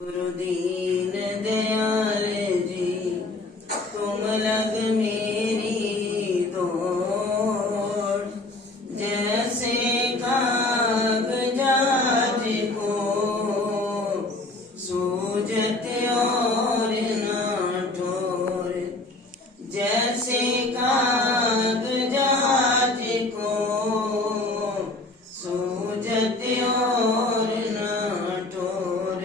गुरु दीन दयाल जी तुम लग मेरी दौड़, जैसे कागजाज को सूझत और ना ठोर, जैसे कागजाज को सूझत और ना ठोर,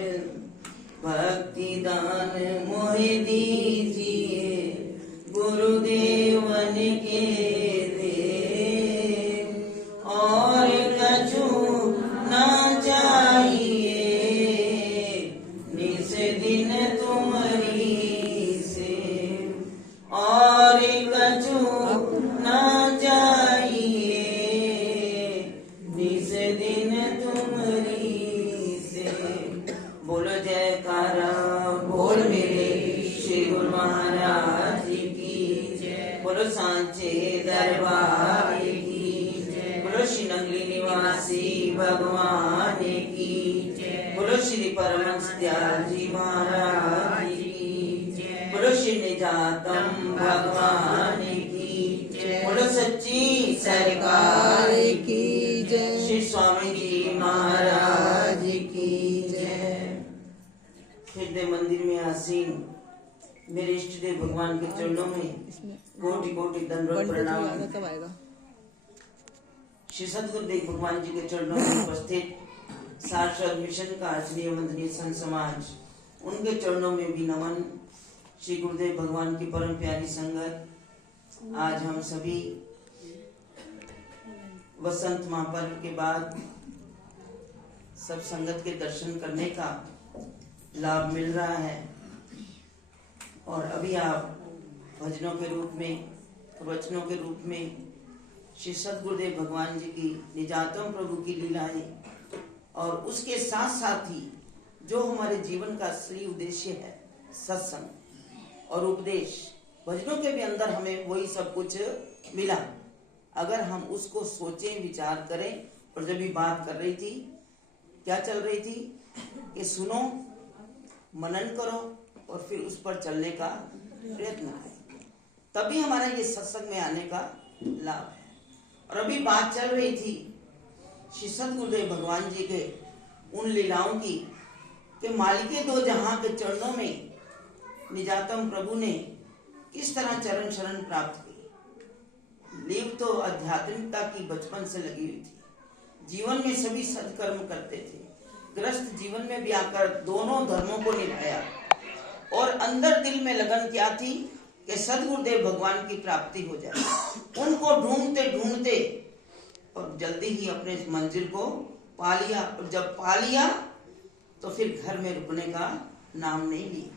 भक्ति दान मोहि दीजिए गुरुदेवन के दे, और कछु ना चाहिए निस दिन तुम्हारी से, और कछु ना चाहिए निस दिन तुम्हारी से। बोलो जयकारा बोल मेरे श्री गुरु महाराज की जय, बोलो सांचे दरबार की जय, बोलो श्री नगली निवासी भगवान की जय, बोलो श्री परमहंस दयाल जी महाराज की जय, बोलो श्री निजातम भगवान की जय, बोलो सच्ची सरकार की जय, श्री स्वामी जी महाराज की जय। हृदय मंदिर में आसीन मेरे इष्ट देव भगवान के चरणों में कोटि कोटि दंडवत प्रणाम। श्री सद्गुरुदेव भगवान जी के चरणों में उपस्थित सारस्वत मिशन का आचरणीय वंदनीय संत समाज, उनके चरणों में भी नमन। श्री गुरुदेव भगवान की परम प्यारी संगत, आज हम सभी वसंत महापर्व के बाद सब संगत के दर्शन करने का लाभ मिल रहा है, और अभी आप भजनों के रूप में, वचनों के रूप में श्री सद्गुरुदेव भगवान जी की निजातम प्रभु की लीलाएं, और उसके साथ साथ ही जो हमारे जीवन का असली उद्देश्य है सत्संग और उपदेश, भजनों के भी अंदर हमें वही सब कुछ मिला। अगर हम उसको सोचें, विचार करें। और जब भी बात कर रही थी, क्या चल रही थी कि सुनो, मनन करो और फिर उस पर चलने का प्रयत्न करें, तभी हमारा ये सत्संग में आने का लाभ है। और अभी बात चल रही थी श्री सद्गुरुदेव भगवान जी के उन लीलाओं की कि मालिके दो जहां के चरणों में निजातम प्रभु ने किस तरह चरण शरण प्राप्त की। लीव तो आध्यात्मिकता की बचपन से लगी हुई थी, जीवन में सभी सत्कर्म करते थे, ग्रस्त जीवन में भी आकर दोनों धर्मों को निभाया, और अंदर दिल में लगन क्या थी कि सद्गुरुदेव भगवान की प्राप्ति हो जाए। उनको ढूंढते ढूंढते और जल्दी ही अपने मंजिल को पा लिया, और जब पा लिया तो फिर घर में रुकने का नाम नहीं लिया।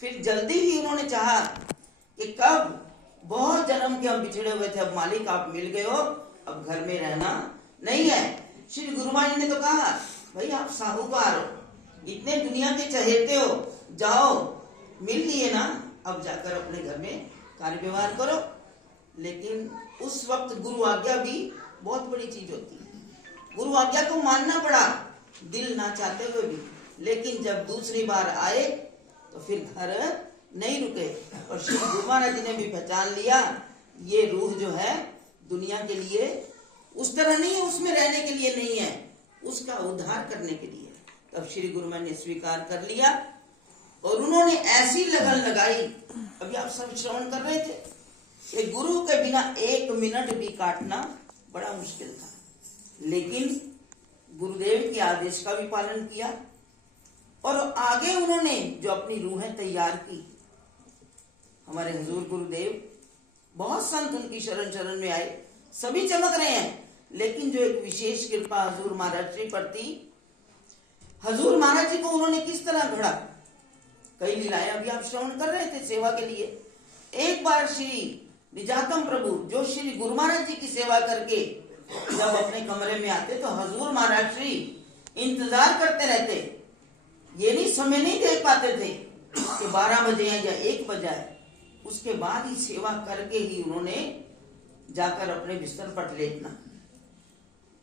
फिर जल्दी ही उन्होंने चाहा कि कब, बहुत जन्म के हम बिछड़े हुए थे, अब मालिक आप मिल गए हो, अब घर में रहना नहीं है। श्री गुरुमा जी ने तो कहा, भाई आप साहूकार हो, इतने दुनिया के चहेते हो, जाओ मिल लिए ना, अब जाकर अपने घर में कार्य व्यवहार करो। लेकिन उस वक्त गुरु आज्ञा भी बहुत बड़ी चीज होती है, गुरु आज्ञा को मानना पड़ा, दिल ना चाहते हुए भी। लेकिन जब दूसरी बार आए तो फिर घर नहीं रुके, और श्री गुरु महाराज जी ने भी पहचान लिया ये रूह जो है दुनिया के लिए उस तरह नहीं है, उसमें रहने के लिए नहीं है, उसका उद्धार करने के लिए। तब श्री गुरु महाराज ने स्वीकार कर लिया, और उन्होंने ऐसी लगन लगाई। अभी आप सब श्रवण कर रहे थे कि गुरु के बिना एक मिनट भी काटना बड़ा मुश्किल था, लेकिन गुरुदेव के आदेश का भी पालन किया, और आगे उन्होंने जो अपनी रूहें तैयार की। हमारे हुजूर गुरुदेव, बहुत संत उनकी शरण शरण में आए, सभी चमक रहे हैं, लेकिन जो एक विशेष कृपा हुजूर महाराज जी पर थी, हुजूर महाराज जी को उन्होंने किस तरह घड़ा, कई लीलाएं अभी आप श्रवण कर रहे थे सेवा के लिए। एक बार श्री निजातम प्रभु जो श्री गुरु महाराज जी की सेवा करके जब अपने कमरे में आते तो हुजूर महाराज श्री इंतजार करते रहते, ये नहीं समय नहीं देख पाते थे कि 12 बजे या 1 बजे। उसके बाद ही सेवा करके ही उन्होंने जाकर अपने बिस्तर पर लेटना।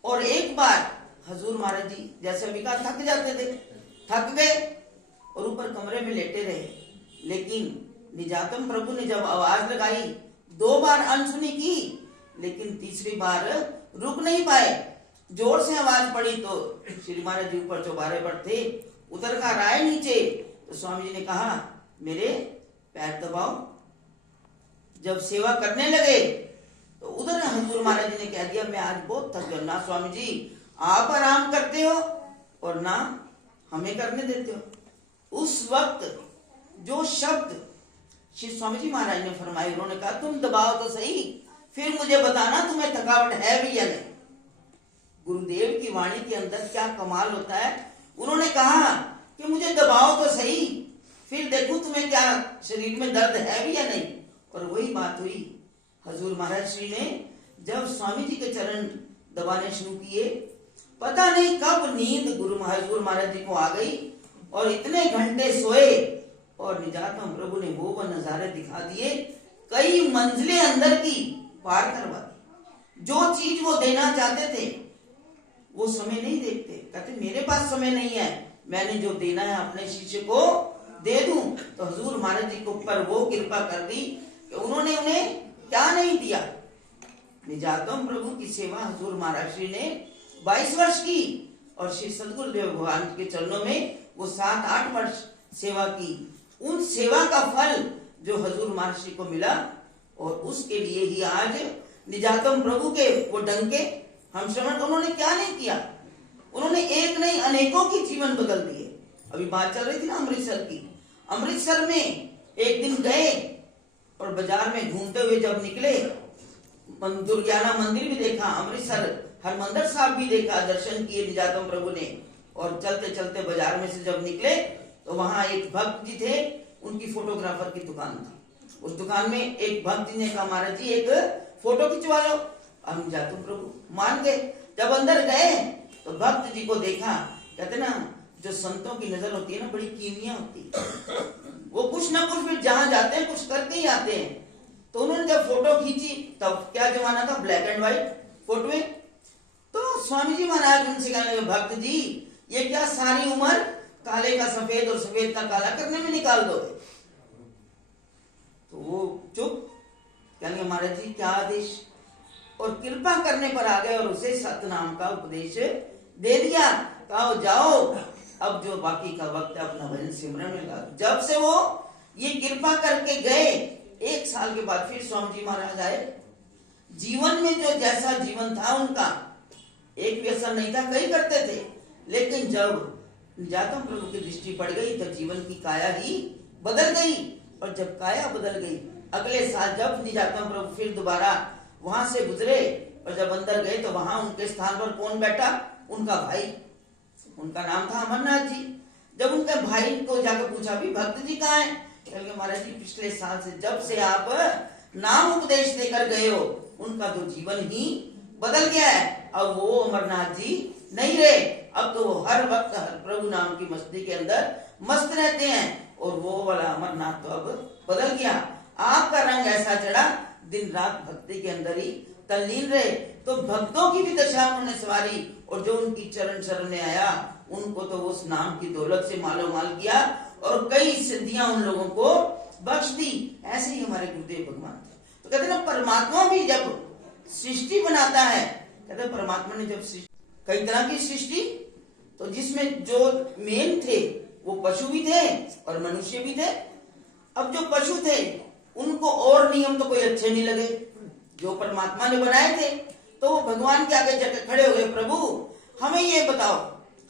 और एक बार हजूर महाराज जी जैसे अभी कहा थक जाते थे, थक गए और ऊपर कमरे में लेटे रहे। लेकिन निजातम प्रभु ने जब आवाज लगाई, 2 बार अनसुनी की, लेकिन तीसरी बार रुक नहीं पाए। जोर से आवाज पड़ी तो श्री महाराज जी ऊपर चौबारे पर थे, उतर कर आए नीचे। तो स्वामी जी ने कहा, मेरे पैर दबाओ। जब सेवा करने लगे तो उधर हजूर महाराज जी ने कह दिया, मैं आज बहुत थक गया। ना स्वामी जी आप आराम करते हो और ना हमें करने देते हो। उस वक्त जो शब्द श्री स्वामी जी महाराज ने फरमाए, उन्होंने कहा, तुम दबाओ तो सही, फिर मुझे बताना तुम्हें थकावट है भी या नहीं। गुरुदेव की वाणी के अंदर क्या कमाल होता है। उन्होंने कहा कि मुझे दबाओ तो सही, फिर देखो तुम्हें क्या शरीर में दर्द है भी या नहीं। और वही बात हुई। हजूर महाराज श्री ने जब स्वामी जी के चरण दबाने शुरू किए, पता नहीं कब नींद हजूर महाराज जी को आ गई और इतने घंटे सोए और निजातम प्रभु ने वो नजारे दिखा दिए, कई मंजिलें अंदर की पार करवा दी। जो चीज वो देना चाहते थे वो समय नहीं देखते, कहते मेरे पास समय नहीं है, मैंने जो देना है अपने शिष्य को दे दूं। तो हजूर महाराज जी के ऊपर वो कृपा कर दी कि उन्होंने उन्हें क्या नहीं दिया। निजातम प्रभु की सेवा हजूर महाराज श्री ने 22 वर्ष की और श्री सदगुरुदेव भगवान के चरणों में वो 7-8 वर्ष सेवा की। उन सेवा का फल जो हजूर महाराज श्री को मिला और उसके लिए ही आज निजातम प्रभु के वो डंके हम श्रवण, उन्होंने क्या नहीं किया। उन्होंने एक नहीं अनेकों की जीवन बदल दिए। अभी बात चल रही थी ना अमृतसर की। अमृतसर में एक दिन गए और बाजार में घूमते हुए जब निकले, दुर्गियाना मंदिर भी देखा, अमृतसर हरमंदिर साहब भी देखा, दर्शन किए निजातम प्रभु ने। और चलते चलते बाजार में से जब निकले तो वहां एक भक्त जी थे, उनकी फोटोग्राफर की दुकान थी। उस दुकान में एक भक्त जी ने कहा, महाराज जी एक फोटो खिंचवा लो। हम निजातम प्रभु मान गए। जब अंदर गए तो भक्त जी को देखा, कहते ना जो संतों की नजर होती है ना, बड़ी कीमिया होती है, वो कुछ ना कुछ फिर जहां जाते हैं कुछ करके ही आते हैं। तो उन्होंने जब फोटो खींची, तब क्या जमाना था, ब्लैक एंड व्हाइट फोटो। तो स्वामी जी महाराज उनसे कहने लगे, भक्त जी ये क्या सारी उम्र काले का सफेद और सफेद का काला करने में निकाल दोगे। तो वो चुप, कहने महाराज जी क्या आदेश। और कृपा करने पर आ गए और उसे सतनाम का उपदेश दे दिया। कहा जाओ अब जो बाकी का वक्त है अपना भजन सिमरन में लगा। जब से वो ये कृपा करके गए, 1 साल के बाद फिर स्वामी जी महाराज आए। जीवन में जो जैसा जीवन था उनका, एक व्यसन नहीं था, कई करते थे, लेकिन जब निजातम प्रभु की दृष्टि पड़ गई तब जीवन की काया ही बदल गई। और जब काया बदल गई, अगले साल जब निजातम प्रभु फिर दोबारा वहां से गुजरे और जब अंदर गए तो वहां उनके स्थान पर कौन बैठा, उनका भाई, उनका नाम था अमरनाथ जी। जब उनके भाई को जाकर पूछा, भी भक्त जी कहाँ हैं? कहे महाराज जी पिछले साल से जब से आप नाम उपदेश देकर गए हो, उनका तो जीवन ही बदल गया है। अब वो अमरनाथ जी नहीं रहे, अब तो वो हर वक्त हर प्रभु नाम की मस्ती के अंदर मस्त रहते हैं। और वो वाला अमरनाथ तो अब बदल गया। आपका रंग ऐसा चढ़ा, दिन रात भक्ति के अंदर ही तल्लीन रहे। तो भक्तों की भी दशा उन्होंने सवारी, और जो उनकी चरण शरण में आया उनको तो उस नाम की दौलत से मालो माल किया और कई सिद्धियां उन लोगों को बख्श दी। ऐसे ही हमारे गुरुदेव भगवान थे। तो कहते ना परमात्मा भी जब सृष्टि बनाता है, कहते परमात्मा ने जब कई तरह की सृष्टि, तो जिसमें जो मेन थे वो पशु भी थे और मनुष्य भी थे। अब जो पशु थे उनको और नियम तो कोई अच्छे नहीं लगे जो परमात्मा ने बनाए थे। तो वो भगवान के आगे जाकर खड़े हो गए, प्रभु हमें ये बताओ,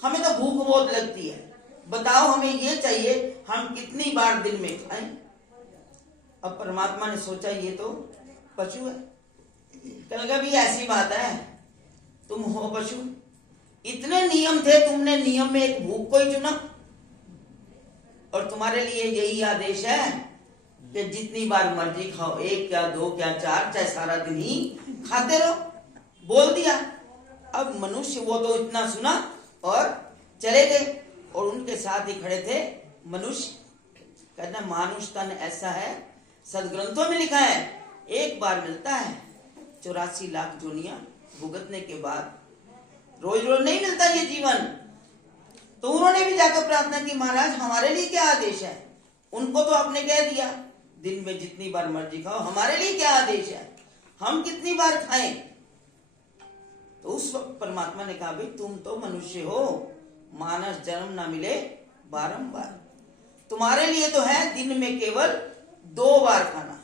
हमें तो भूख बहुत लगती है, बताओ हमें ये चाहिए, हम कितनी बार दिन में खाएं। अब परमात्मा ने सोचा ये तो पशु है, कहने लगा भी ऐसी बात है, तुम हो पशु, इतने नियम थे, तुमने नियम में एक भूख को ही चुना और तुम्हारे लिए यही आदेश है कि जितनी बार मर्जी खाओ, 1 क्या 2 क्या 4, चाहे सारा दिन ही खाते रहो। बोल दिया। अब मनुष्य वो तो इतना सुना और चले गए, और उनके साथ ही खड़े थे मनुष्य। कहते मानुष तन ऐसा है, सदग्रंथों में लिखा है, एक बार मिलता है, 84 लाख जोनियां भुगतने के बाद, रोज रोज नहीं मिलता ये जीवन। तो उन्होंने भी जाकर प्रार्थना की, महाराज हमारे लिए क्या आदेश है? उनको तो आपने कह दिया दिन में जितनी बार मर्जी खाओ, हमारे लिए क्या आदेश है, हम कितनी बार खाएं? तो उस वक्त परमात्मा ने कहा, भाई तुम तो मनुष्य हो, मानस जन्म ना मिले बारंबार, तुम्हारे लिए तो है दिन में केवल 2 बार खाना,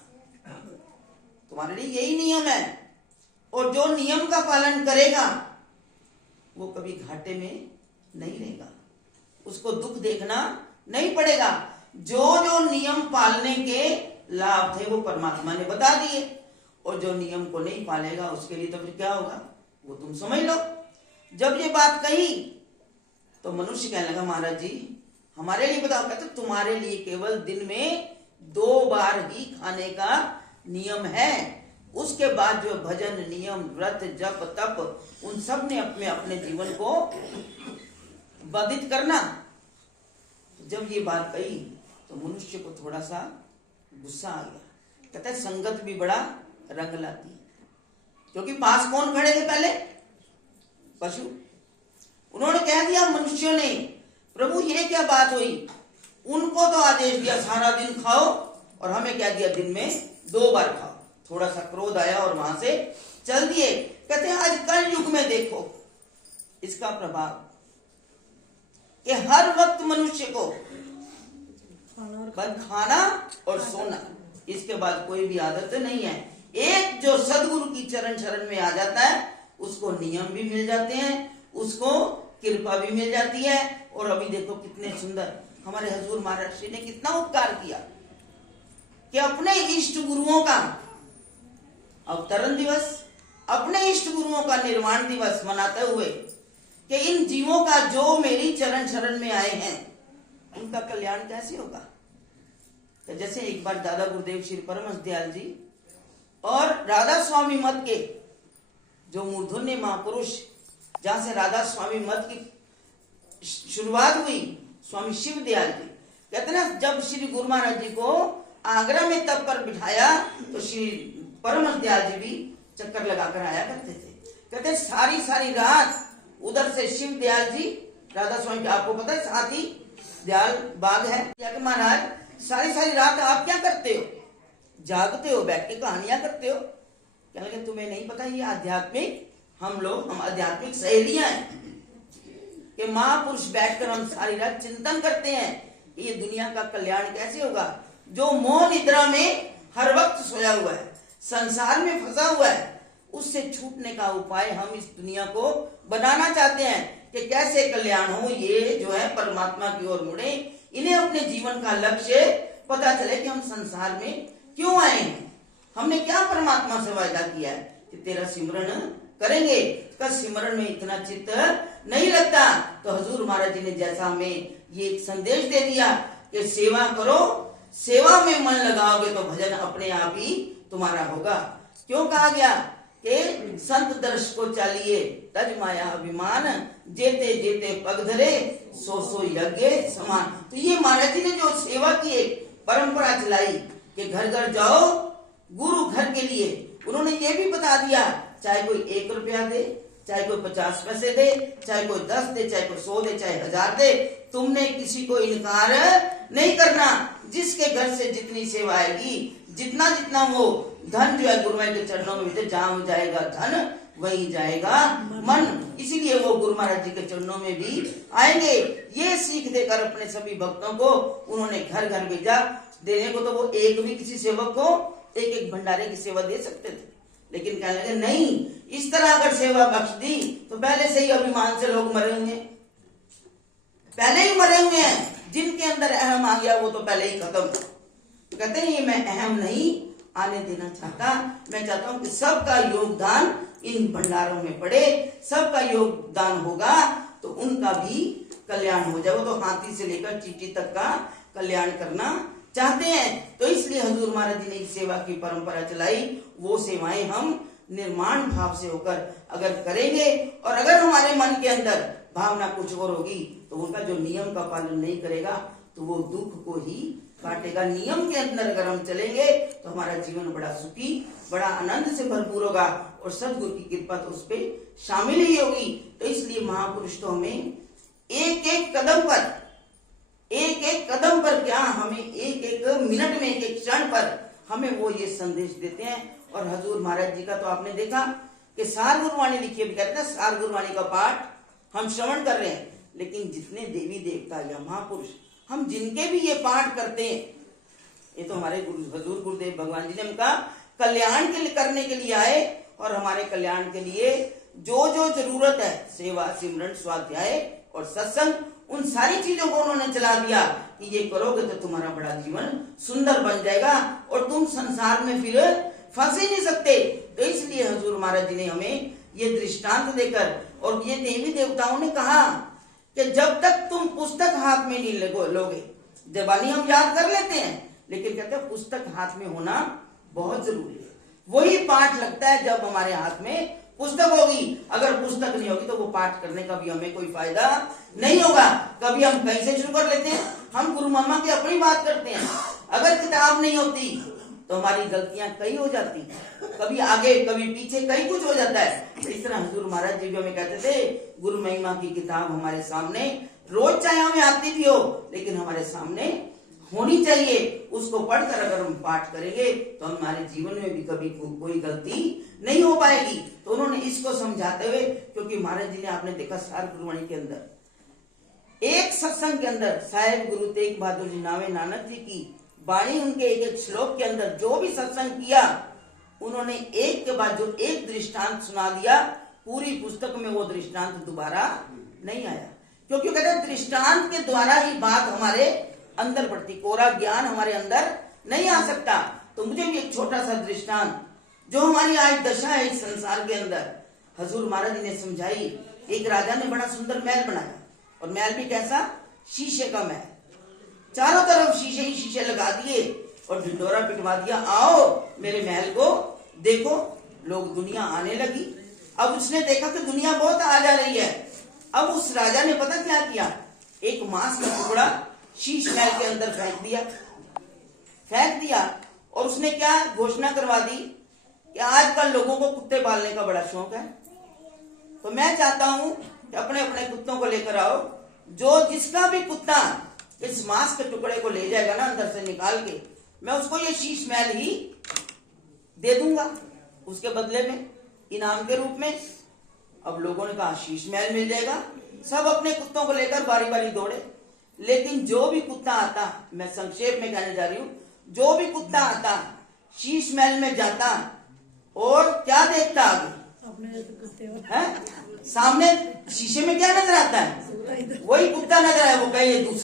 तुम्हारे लिए यही नियम है। और जो नियम का पालन करेगा वो कभी घाटे में नहीं रहेगा, उसको दुख देखना नहीं पड़ेगा। जो जो नियम पालने के लाभ थे वो परमात्मा ने बता दिए, और जो नियम को नहीं पालेगा उसके लिए तो फिर क्या होगा वो तुम समझ लो। जब ये बात कही तो मनुष्य कहने लगा, महाराज जी हमारे लिए बताओ। कहते तुम्हारे लिए केवल दिन में 2 बार ही खाने का नियम है, उसके बाद जो भजन नियम व्रत जप तप उन सब ने अपने अपने जीवन को बाधित करना। जब ये बात कही तो मनुष्य को थोड़ा सा गुस्सा आ गया। कहता है संगत भी बड़ा रंग लाती है, क्योंकि पास कौन खड़े थे पहले? पशु। उन्होंने कह दिया मनुष्यों ने, प्रभु ये क्या बात हुई? उनको तो आदेश दिया सारा दिन खाओ, और हमें क्या दिया दिन में 2 बार खाओ। थोड़ा सा क्रोध आया और वहां से चल दिए। कहते हैं आज कल युग में देखो इसका प्रभाव, कि हर वक्त मनुष्य को बस खाना और सोना, इसके बाद कोई भी आदत नहीं है। एक जो सदगुरु की चरण शरण में आ जाता है उसको नियम भी मिल जाते हैं, उसको कृपा भी मिल जाती है। और अभी देखो कितने सुंदर हमारे हजूर महाराज श्री ने कितना उपकार किया कि अपने इष्ट गुरुओं का अवतरण दिवस, अपने इष्ट गुरुओं का निर्वाण दिवस मनाते हुए कि इन जीवों का जो मेरी चरण शरण में आए हैं उनका कल्याण कैसे होगा। तो जैसे एक बार दादा गुरुदेव श्री परमहंस दयाल जी और राधा स्वामी मत के जो मूर्धन्य महापुरुष, जहां से राधा स्वामी मत की शुरुआत हुई, स्वामी शिव दयाल जी कहते ना, जब श्री गुरु महाराज जी को आगरा में तब पर बिठाया तो श्री परमहंस दयाल जी भी चक्कर लगाकर आया करते थे। कहते सारी सारी रात उधर से शिव दयाल जी, राधा स्वामी, आपको पता है साथ ही दयाल बाग है, क्या कि महाराज सारी सारी रात आप क्या करते हो? जागते हो, बैठ के कहानियां करते हो। कहने लगे तुम्हें नहीं पता ये आध्यात्मिक, हम आध्यात्मिक सहेलियां हैं कि महापुरुष बैठकर हम सारी रात चिंतन करते हैं ये दुनिया का कल्याण कैसे होगा। जो मोह निद्रा में हर वक्त सोया हुआ है, संसार में फंसा हुआ है, उससे छूटने का उपाय हम इस दुनिया को बनाना चाहते हैं कि कैसे कल्याण हो। ये जो है परमात्मा की ओर मुड़े, इन्हें अपने जीवन का लक्ष्य पता चले कि हम संसार में क्यों आए हैं, हमने क्या परमात्मा से वायदा किया है कि तेरा सिमरन करेंगे। का सिमरन में इतना चित्त नहीं लगता, तो हजूर महाराज जी ने जैसा हमें ये एक संदेश दे दिया कि सेवा करो, सेवा में मन लगाओगे तो भजन अपने आप ही तुम्हारा होगा। क्यों कहा गया कि संत दर्श को चालिए तज माया अभिमान, जेते जेते पग धरे सो सो यज्ञ समान। तो ये महाराज जी ने जो सेवा की एक परंपरा चलाई कि घर घर जाओ गुरु घर के लिए, उन्होंने ये भी बता दिया चाहे कोई 1 रुपया दे, चाहे कोई 50 पैसे दे, चाहे कोई 10 दे, चाहे कोई 100 दे, चाहे 1000 दे, तुमने किसी को इनकार नहीं करना। जिसके घर से जितनी सेवा आएगी, जितना जितना वो धन जो है गुरुमाई के चरणों में भी, जहां जाएगा धन वहीं जाएगा मन, इसीलिए वो गुरु महाराज जी के चरणों में भी आएंगे। ये सीख देकर अपने सभी भक्तों को उन्होंने घर घर भेजा। देने को तो वो एक भी किसी सेवक को एक एक भंडारे की सेवा दे सकते थे, लेकिन कहने लगे नहीं, इस तरह अगर सेवा बख्श दी तो पहले से ही अभिमान से लोग मरे हुए हैं, पहले ही मरे हुए हैं। जिनके अंदर अहम आ गया वो तो पहले ही खत्म। तो कहते हैं ये मैं अहम नहीं आने देना चाहता, मैं चाहता हूं कि सबका योगदान इन भंडारों में पड़े, सबका योगदान होगा तो उनका भी कल्याण हो जाए। वो तो हाथी से लेकर चींटी तक का कल्याण करना चाहते हैं। तो इसलिए हजूर महाराज जी ने इस सेवा की परंपरा चलाई। वो सेवाएं हम निर्माण भाव से होकर अगर करेंगे, और अगर हमारे मन के अंदर भावना कुछ और होगी तो उनका जो नियम का पालन नहीं करेगा तो वो दुख को ही काटेगा। नियम के अंदर अगर हम चलेंगे तो हमारा जीवन बड़ा सुखी, बड़ा आनंद से भरपूर होगा, और सदगुरु की कृपा तो उस पर शामिल ही होगी। तो इसलिए महापुरुष तो हमें एक एक कदम पर क्या हमें एक एक मिनट में, एक एक क्षण पर हमें वो ये संदेश देते हैं। और हजूर महाराज जी का तो आपने देखा कि सार गुरुवाणी लिखी है, कहते हैं सार गुरुवाणी का पाठ हम श्रवण कर रहे हैं, लेकिन जितने देवी देवता या महापुरुष हम जिनके भी ये पाठ करते हैं, ये तो हमारे हजूर गुरुदेव भगवान जी ने उनका कल्याण करने के लिए आए, और हमारे कल्याण के लिए जो जो जरूरत है, सेवा, सिमरन, स्वाध्याय और सत्संग, उन सारी चीजों को उन्होंने चला दिया कि ये करोगे तो तुम्हारा बड़ा जीवन सुंदर बन जाएगा और तुम संसार में फिर फंस ही नहीं सकते। तो इसलिए हजूर महाराज जी ने हमें ये दृष्टांत देकर, और ये देवी देवताओं ने कहा कि जब तक तुम पुस्तक हाथ में नहीं लोगे, जबानी हम याद कर लेते हैं, लेकिन कहते हैं पुस्तक हाथ में होना बहुत जरूरी है। वही पाठ लगता है जब हमारे हाथ में पुस्तक होगी। अगर पुस्तक नहीं होगी तो वो पाठ करने का भी हमें कोई फायदा नहीं होगा। कभी हम कहीं से शुरू कर लेते हैं, हम गुरु मामा की अपनी बात करते हैं, अगर किताब नहीं होती तो हमारी गलतियां कई हो जाती, कभी आगे कभी पीछे कई कुछ हो जाता है। इस तरह हजूर महाराज जी भी हमें कहते थे गुरु महिमा की किताब हमारे सामने रोज, चाहे हमें आती भी हो, लेकिन हमारे सामने होनी चाहिए। उसको पढ़कर अगर हम पाठ करेंगे तो हमारे जीवन में भी कभी कोई गलती नहीं हो पाएगी। तो उन्होंने इसको समझाते हुए, क्योंकि महाराज जी ने आपने देखा सार गुरुवाणी के अंदर एक सत्संग के अंदर साहेब गुरु तेग बहादुर जी नावे नानक जी की वाणी, उनके एक एक श्लोक के अंदर जो भी सत्संग किया, उन्होंने एक के बाद जो एक दृष्टांत सुना दिया, पूरी पुस्तक में वो दृष्टांत दोबारा नहीं आया, क्योंकि कहते हैं दृष्टांत के द्वारा ही बात हमारे अंदर पड़ती, कोरा ज्ञान हमारे अंदर नहीं आ सकता। तो मुझे भी एक छोटा सा दृष्टांत, जो हमारी आज दशा है इस संसार के अंदर, हजूर महाराज जी ने समझाई। एक राजा ने बड़ा सुंदर महल बनाया, और महल भी कैसा, शीशे का महल, चारों तरफ शीशे ही शीशे लगा दिए और ढिंडोरा पिटवा दिया, आओ मेरे महल को देखो। लोग, दुनिया आने लगी। अब उसने देखा कि दुनिया बहुत आ जा रही है। अब उस राजा ने पता क्या किया, एक मांस का टुकड़ा शीश महल के अंदर फेंक दिया, और उसने क्या घोषणा करवा दी कि आजकल लोगों को कुत्ते पालने का बड़ा शौक है, तो मैं चाहता हूं कि अपने अपने कुत्तों को लेकर आओ। जो जिसका भी कुत्ता इस मांस के टुकड़े को ले जाएगा ना अंदर से निकाल के, मैं उसको ये शीश महल ही दे दूंगा उसके बदले में, इनाम के रूप में। अब लोगों ने कहा शीश महल मिल जाएगा, सब अपने कुत्तों को लेकर बारी बारी दौड़े। लेकिन जो भी कुत्ता आता, मैं संक्षेप में कहने जा रही हूं, जो भी कुत्ता आता शीश महल में जाता और क्या देखता, आगे है सामने शीशे में क्या नजर आता है, वही कुत्ता नजर आया, वो कहे दूसरा